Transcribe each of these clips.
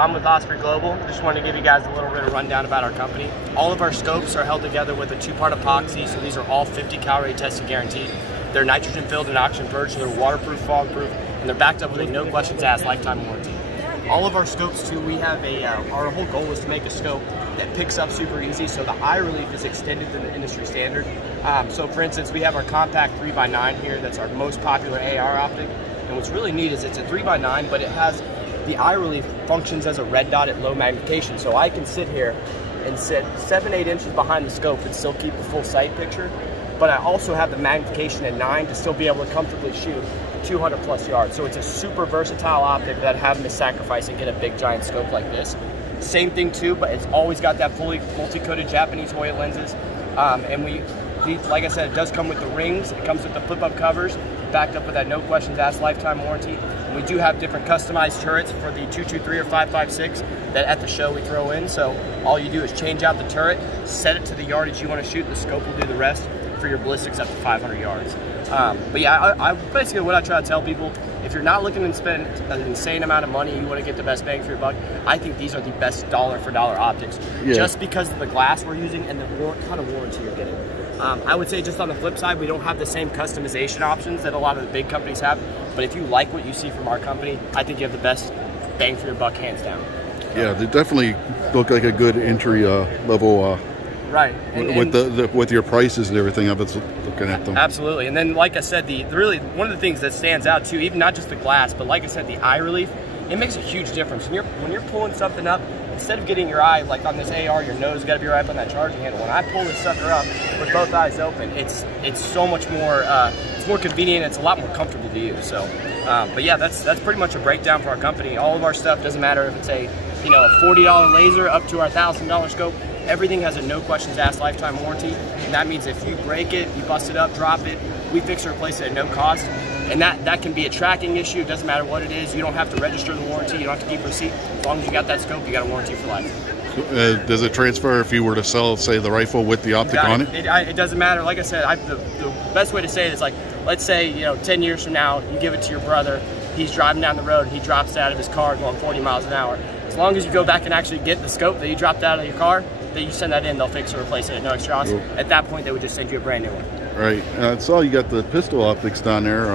I'm with Osprey Global. Just wanted to give you guys a little bit of rundown about our company. All of our scopes are held together with a two-part epoxy, so these are all 50 calorie tested guaranteed. They're nitrogen filled and oxygen purged, so they're waterproof, fog-proof, and they're backed up with a no questions asked lifetime warranty. All of our scopes too, we have our whole goal is to make a scope that picks up super easy, so the eye relief is extended to the industry standard. So for instance, we have our compact 3x9 here, that's our most popular AR optic. And what's really neat is it's a 3x9, but it has the eye relief functions as a red dot at low magnification. So I can sit here and sit 7-8 inches behind the scope and still keep the full sight picture. But I also have the magnification at 9 to still be able to comfortably shoot 200 plus yards. So it's a super versatile optic without having to sacrifice and get a big giant scope like this. Same thing too, but it's always got that fully multi-coated Japanese Hoya lenses. Like I said, it does come with the rings. It comes with the flip-up covers, backed up with that no questions asked lifetime warranty. And we do have different customized turrets for the 223 or 556 that at the show we throw in. So all you do is change out the turret, set it to the yardage you want to shoot. The scope will do the rest for your ballistics up to 500 yards. But yeah, I basically what I try to tell people, if you're not looking to spend an insane amount of money, you want to get the best bang for your buck, I think these are the best dollar for dollar optics. Yeah. Just because of the glass we're using and the kind of warranty you're getting. I would say just on the flip side, we don't have the same customization options that a lot of the big companies have, but if you like what you see from our company, I think you have the best bang for your buck hands down. Yeah, they definitely look like a good entry level right. With your prices and everything of it, looking at them. Absolutely. And then like I said, really one of the things that stands out too, even not just the glass, but like I said, the eye relief, it makes a huge difference. When you're pulling something up, instead of getting your eye, like on this AR, your nose got to be right up on that charging handle. When I pull this sucker up with both eyes open, it's so much more, it's more convenient, it's a lot more comfortable to use. So, but yeah, that's pretty much a breakdown for our company. All of our stuff, doesn't matter if it's a $40 laser up to our $1,000 scope, everything has a no questions asked lifetime warranty. And that means if you break it, you bust it up, drop it, we fix or replace it at no cost. And that can be a tracking issue. It doesn't matter what it is. You don't have to register the warranty. You don't have to keep a receipt. As long as you got that scope, you got a warranty for life. Does it transfer if you were to sell, say, the rifle with the optic on it? It doesn't matter. Like I said, the best way to say it is like, let's say 10 years from now, you give it to your brother. He's driving down the road and he drops it out of his car going 40 miles an hour. As long as you go back and actually get the scope that you dropped out of your car, that you send that in, they'll fix or replace it at no extra cost. Cool. At that point, they would just send you a brand new one. Right. I saw you got the pistol optics down there.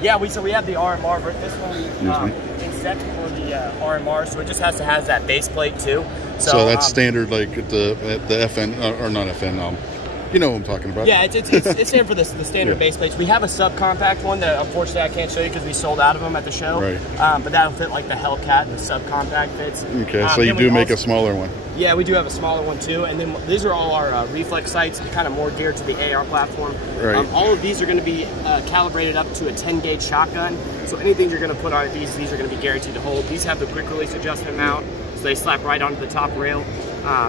Yeah, so we have the RMR, but this one is set for the RMR, so it just has to have that base plate too. So that's standard, like at the FN or not FN. You know what I'm talking about. Yeah, it's standard for the standard base plates. We have a subcompact one that unfortunately I can't show you because we sold out of them at the show. Right. But that'll fit like the Hellcat and the subcompact fits. Okay, so you do make a smaller one. Yeah, we do have a smaller one too, and then these are all our reflex sights, kind of more geared to the AR platform. Right. All of these are going to be calibrated up to a 10-gauge shotgun, so anything you're going to put on these are going to be guaranteed to hold. These have the quick release adjustment mount, so they slap right onto the top rail.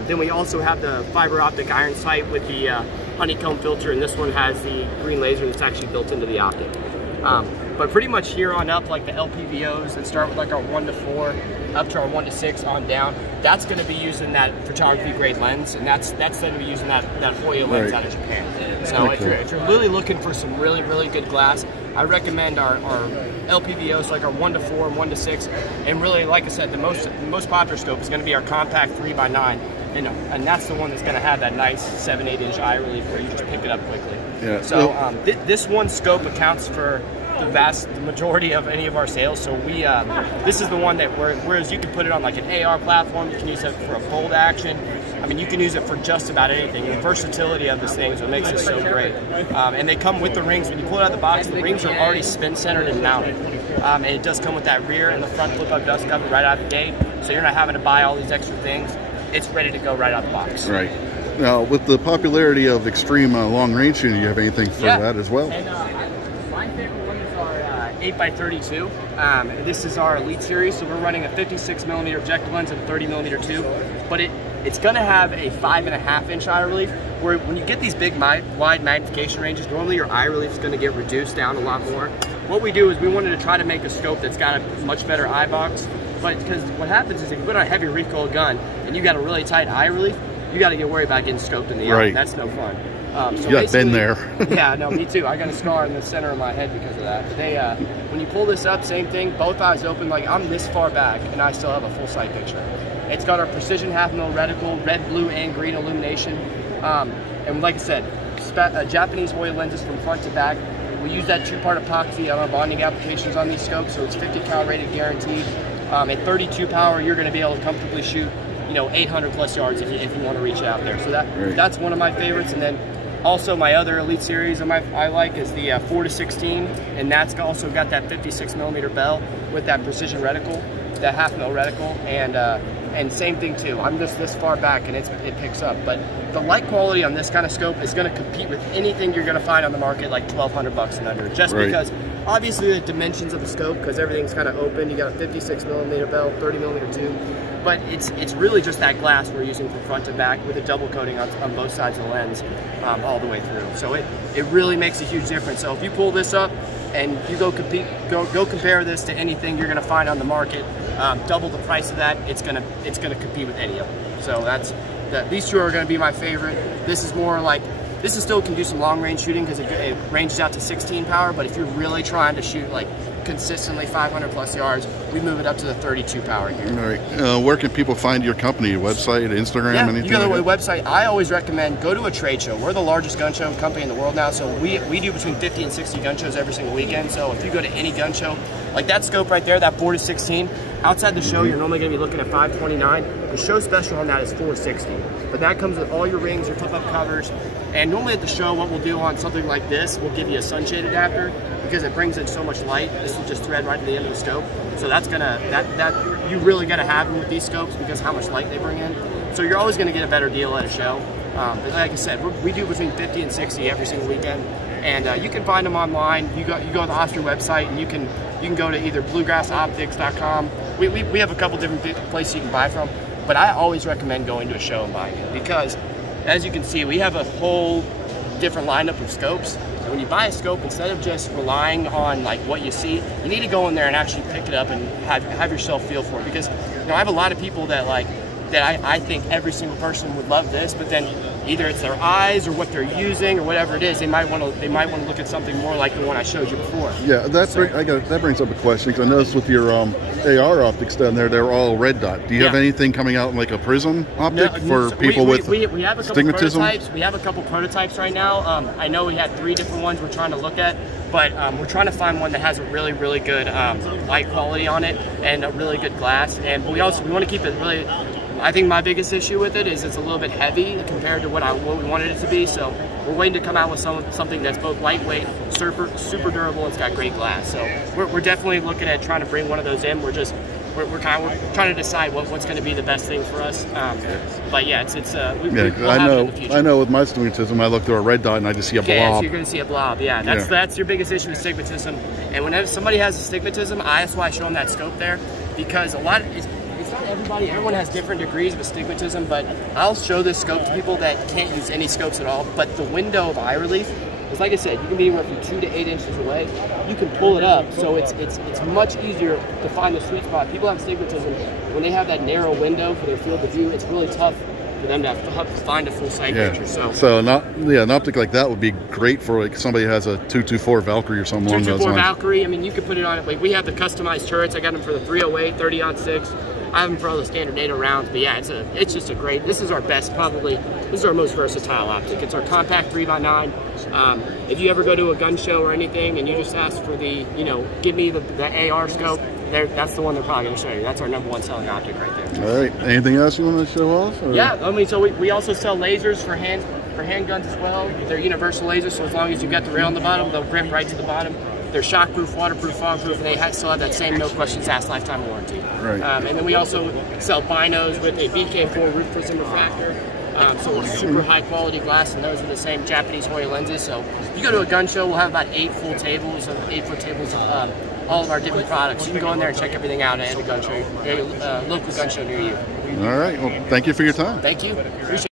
Then we also have the fiber optic iron sight with the honeycomb filter, and this one has the green laser that's actually built into the optic. But pretty much here on up, like the LPVOs that start with like our 1 to 4 up to our 1 to 6 on down, that's going to be using that photography grade lens, and that's going to be using that Hoya lens out of Japan. So if you're really looking for some really good glass, I recommend our LPVOs, like our 1 to 4 and 1 to 6, and really, like I said, the most popular scope is going to be our compact 3x9, and that's the one that's going to have that nice 7-8 inch eye relief where you just pick it up quickly. Yeah. So this one scope accounts for the majority of any of our sales. So this is the one that whereas you can put it on like an AR platform, you can use it for a bolt action. I mean, you can use it for just about anything. The versatility of this thing is what makes it so great. And they come with the rings. When you pull it out of the box, the rings are already spin centered and mounted. And it does come with that rear and the front flip up dust cover right out of the gate. So you're not having to buy all these extra things. It's ready to go right out of the box. Right. Now, with the popularity of extreme long range shooting, do you have anything for that as well? And, my favorite one is our 8x32. This is our Elite series, so we're running a 56mm objective lens and 30mm tube, but it's going to have a 5.5 inch eye relief, where when you get these big wide magnification ranges, normally your eye relief is going to get reduced down a lot more. What we do is we wanted to try to make a scope that's got a much better eye box, but because what happens is if you put on a heavy recoil gun and you got a really tight eye relief, you got to get worried about getting scoped in the eye. That's no fun. So yeah, been there. Yeah, no, me too. I got a scar in the center of my head because of that. They, when you pull this up, same thing, both eyes open. Like, I'm this far back, and I still have a full sight picture. It's got our precision half-mil reticle, red, blue, and green illumination. And like I said, Japanese Hoya lenses from front to back. We use that two-part epoxy on our bonding applications on these scopes, so it's 50 cal rated guaranteed. At 32 power, you're going to be able to comfortably shoot, 800 plus yards if you want to reach out there. So that's one of my favorites. And then also my other Elite series I like is the 4-16, and that's also got that 56 millimeter bell with that precision reticle, that half-mil reticle, and same thing too. I'm just this far back and it picks up. But the light quality on this kind of scope is going to compete with anything you're going to find on the market, like $1,200 and under, just because obviously the dimensions of the scope, because everything's kind of open. You got a 56 millimeter bell, 30 millimeter tube, but it's really just that glass we're using from front to back with a double coating on both sides of the lens all the way through. So it really makes a huge difference. So if you pull this up and you go compare this to anything you're going to find on the market, double the price of that, it's gonna compete with any of them. So these two are going to be my favorite. This is more like, this is still can do some long range shooting because it ranges out to 16 power, but if you're really trying to shoot like consistently 500 plus yards, we move it up to the 32 power here. All right. Where can people find your company? Your website, Instagram, anything? You go to the website. I always recommend go to a trade show. We're the largest gun show company in the world now, so we do between 50 and 60 gun shows every single weekend. So if you go to any gun show, like that scope right there, that 4-16, outside the show, you're normally going to be looking at 529. The show special on that is 460. But that comes with all your rings, your flip-up covers. And normally at the show, what we'll do on something like this, we'll give you a sunshade adapter because it brings in so much light. This will just thread right to the end of the scope. So that's you really got to have them with these scopes because how much light they bring in. So you're always going to get a better deal at a show. But like I said, we do between 50 and 60 every single weekend. And you can find them online. You go to the Osprey website, and you can go to either bluegrassoptics.com. We have a couple different places you can buy from, but I always recommend going to a show and buying it because, as you can see, we have a whole different lineup of scopes. And when you buy a scope, instead of just relying on like what you see, you need to go in there and actually pick it up and have yourself feel for it. Because I have a lot of people that I think every single person would love this, but then either it's their eyes or what they're using or whatever it is, they might want to look at something more like the one I showed you before. Yeah, that brings up a question because I noticed with your AR optics down there, they're all red dot. Do you have anything coming out like a prism optic for people with we have a couple astigmatism? Prototypes. We have a couple prototypes right now. I know we had 3 different ones we're trying to look at, but we're trying to find one that has a really, really good light quality on it and a really good glass. And we want to keep it really. I think my biggest issue with it is it's a little bit heavy compared to what we wanted it to be. So we're waiting to come out with something that's both lightweight, super durable, and it's got great glass. So we're definitely looking at trying to bring one of those in. We're trying to decide what's going to be the best thing for us. But yeah, I know with my astigmatism, I look through a red dot and I just see a blob. Yeah, so you're going to see a blob. Yeah, that's your biggest issue with astigmatism. And whenever somebody has astigmatism, that's why I show them that scope there, because it's not everyone has different degrees of astigmatism, but I'll show this scope to people that can't use any scopes at all. But the window of eye relief is, like I said, you can be anywhere from 2 to 8 inches away. You can pull it up, so it's much easier to find the sweet spot. People have astigmatism, when they have that narrow window for their field of view, it's really tough for them to find a full sight picture. So an optic like that would be great for like somebody who has a 224 Valkyrie or something along those lines. 224 Valkyrie, I mean, you could put it on it. Like, we have the customized turrets. I got them for the 308, 30-06. I have them for all the standard NATO rounds, but yeah, it's just a great. This is our best, probably. This is our most versatile optic. It's our compact 3x9. If you ever go to a gun show or anything, and you just ask for the, give me the AR scope, that's the one they're probably going to show you. That's our #1 selling optic right there. All right. Anything else you want to show off? Or? Yeah, I mean, so we also sell lasers for handguns as well. They're universal lasers, so as long as you've got the rail on the bottom, they'll grip right to the bottom. They're shockproof, waterproof, fogproof, and they still have that same no questions asked lifetime warranty. Right. And then we also sell binos with a BK4 roof prism refractor. So it's super high quality glass, and those are the same Japanese Hoya lenses. So if you go to a gun show, we'll have about 8 full tables, 8-foot tables of all of our different products. You can go in there and check everything out at a gun show, local gun show near you. All right. Well, thank you for your time. Thank you. Appreciate it.